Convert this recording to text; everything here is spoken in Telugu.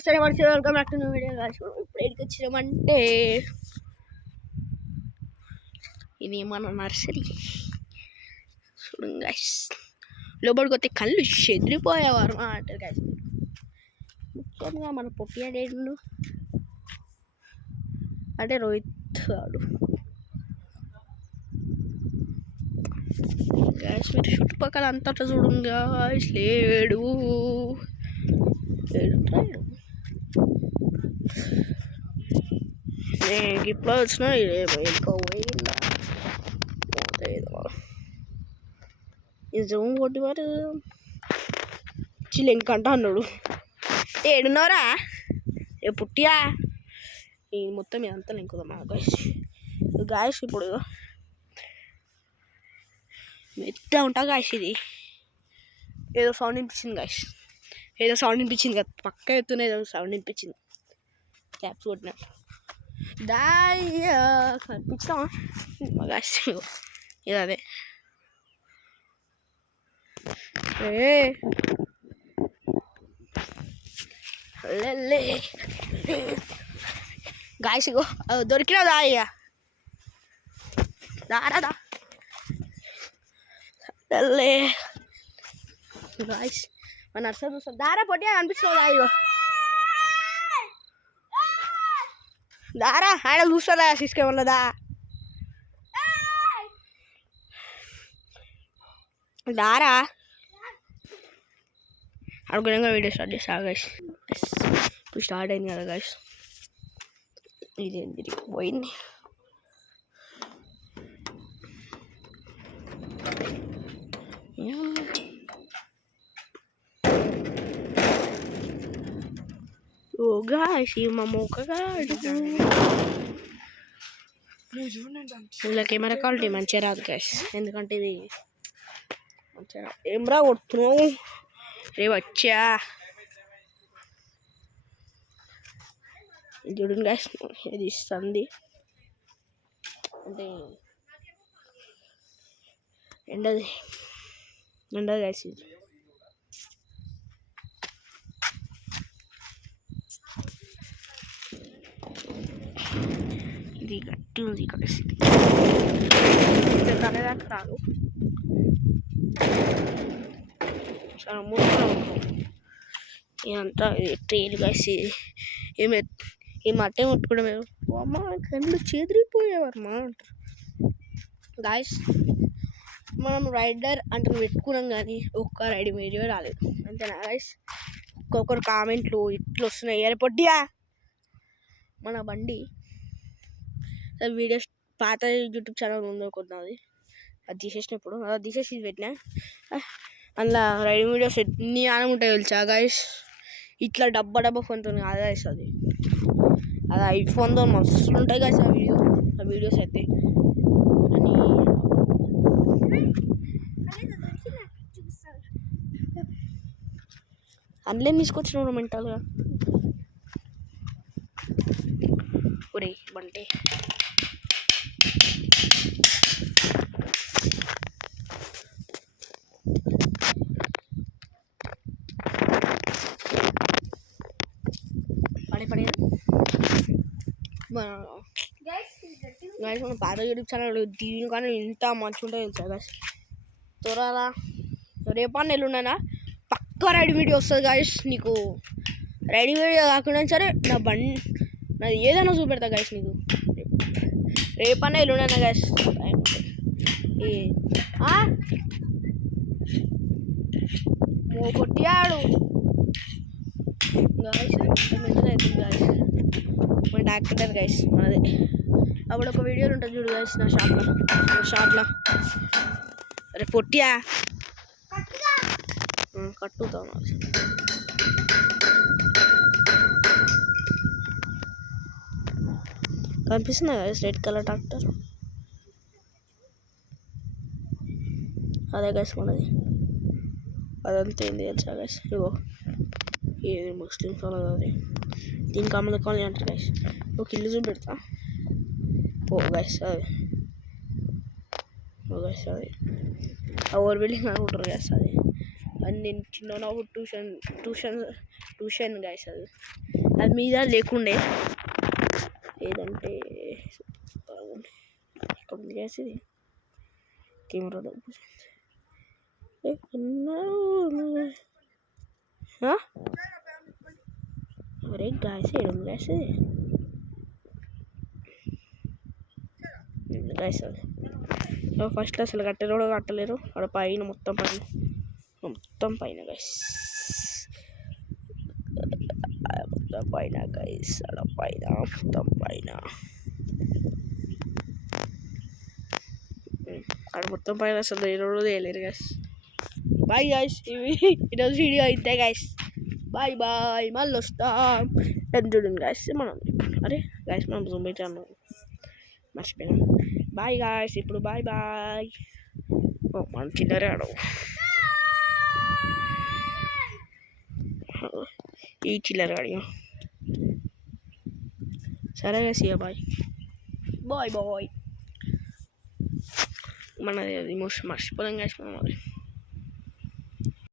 సరే మంచి welcome back to new video guys. ఇప్పుడు ఎక్కడికి వచ్చినామంటే ఇది మన నర్సరీ చూడండి గాయ్స్. లోపలికి వస్తే కళ్ళు చెదిరిపోయేవారు అంటారు గాయ్స్. ముఖ్యంగా మన పొట్టియాడేడు అంటే రోహిత్ గాడు గాయ్స్. మీరు చుట్టుపక్కల అంతా చూడండి గాయ్స్. లేడు నేను ఇప్పుడు వచ్చినా ఎక్కువ పోయిందా నిజం కొట్టి వారు చిల్లెంకంట అన్నాడు. ఏడున్నారా ఏ పుట్టియా ఈ మొత్తం ఇదంతా ఇంకుదా మా గాయస్. గాయస్ ఇప్పుడు మెత్త ఉంటా గాయస్. ఇది ఏదో సౌండ్ వినిపించింది గాయస్. ఏదో సౌండ్ వినిపించింది కదా, పక్క ఎత్తున ఏదో సౌండ్ వినిపించింది. క్యాప్స్ కొట్టినా దాయ్యా కనిపించామా గాయస్. ఇది అదే గాయస్. ఇగో దొరికినా దాయ్యా దారాదా గాయస్. మన నర్సరీ చూస్తాం దారా పొట్టిగా కనిపిస్తుంది. దాయిగో దారా ఆయన చూస్తుందా సిస్కెమన్నదా దారా అనుకునే వీడియో స్టార్ట్ చేస్తా గాయస్. ఇప్పుడు స్టార్ట్ అయింది కదా గాయస్. ఇదేంటి పోయింది. ఓ గాయస్ మా మొక్కగాడు ఇలా కెమెరా క్వాలిటీ మంచిగా రాదు గాయస్. ఎందుకంటే ఇది మంచిగా ఏమ్రా కొడుతున్నావు రే వచ్చా చూడండి గాయస్. ఇది ఇస్తుంది అంటే ఎండది గాయస్. ఇది గట్టి ఉంది గాయస్. తనేదాకా రాదు చాలా మూడుగా ఉంటుంది ఇదంతా ట్రైన్ గాయస్. ఈ మట్టే ముట్టుకోవడం అమ్మ కళ్ళు చెదిరిపోయేవారు మా అంటారు గాయస్. మనం రైడర్ అంటే పెట్టుకున్నాం కానీ ఒక్క రైడింగ్ వీడియో రాలేదు అంతేనా గాయస్. ఒక్కొక్కరు కామెంట్లు ఇట్లా వస్తున్నాయి. అరే పొట్టియా మన బండి వీడియోస్ పాత యూట్యూబ్ ఛానల్ ఉందో కొన్నది, అది తీసేసినప్పుడు అది తీసేసి ఇది పెట్టినా. అందులో రైడింగ్ వీడియోస్ ఎన్ని ఆనం ఉంటాయి తెలుసా గాయస్. ఇట్లా డబ్బా ఫోన్తో కాదు గాయస్. అది ఐఫోన్తో మస్తు ఉంటాయి గాయస్ ఆ వీడియోస్ అయితే. అని అందులో తీసుకొచ్చిన మెంటల్గా ఒరే బంటే పడే మన పాత యూట్యూబ్ ఛానల్ దీని కానీ ఇంత మంచిగా ఉంటుంది తెలుసా గాయస్. త్వరగా రేపన్నా ఎల్లుండనా పక్కా రైడింగ్ వీడియో వస్తుంది గాయస్. నీకు రైడింగ్ వీడియో కాకుండా సరే నాది ఏదైనా చూపెడతా గాయస్ నీకు. రేపన్నా ఎల్లుండనా గాయస్. కొట్టియాడు గాయస్. మెంటల్ అవుతుంది గాయస్. మన డాక్టర్ గాయస్ మనదే. అప్పుడు ఒక వీడియోలు ఉంటుంది చూడు గాయస్ నా షార్ట్లో. అరే పొట్టియా కట్టుతాం కనిపిస్తుందా గాయస్ రెడ్ కలర్ ట్రాక్టర్. అదే గాయస్ మనది. అదంతా ఏంది తెలుసా గాయస్. ఇగో ఇది ముస్లిమ్స్ వాళ్ళది. అది దీనికి అమ్మల కాలనీ అంటారు గాయస్. ఒక ఇల్లు చూపెడతా. ఓ గాయస్ అది ఆ ఓవర్ బిల్డింగ్ అనుకుంటారు గాయస్. అది అది నేను చిన్నప్పుడు ట్యూషన్ గైస్ అది మీద లేకుండే ఏదంటే ఇక్కడ ఉంది గైస్ ఇది కెమెరా అరే గాయస్ ఏడుంది గాయస్ గాయస్ అది ఫస్ట్ అసలు కట్టలేరు అక్కడ పైన మొత్తం పైన గైస్ మొత్తం పైన గైస్ అక్కడ పైన మొత్తం పైన అక్కడ మొత్తం పైన అసలు ఈరోజు వేయలేరు గైస్ బాయ్ గైస్ ఈరోజు వీడియో అయితే గైస్ బాయ్ బాయ్ మళ్ళీ వస్తాం చూడండి గైస్ మనం అరే గైస్ మనం జూమ్ పెట్టాను మర్చిపోయాం బాయ్ గాయస్ ఇప్పుడు బాయ్ బాయ్ మన చిల్లరే ఆడవు ఈ చిల్లర ఆడి సరే గాయస్ ఇక బాయ్ బాయ్ బాయ్ మనది అది మర్చిపోలేం గాయస్ మనం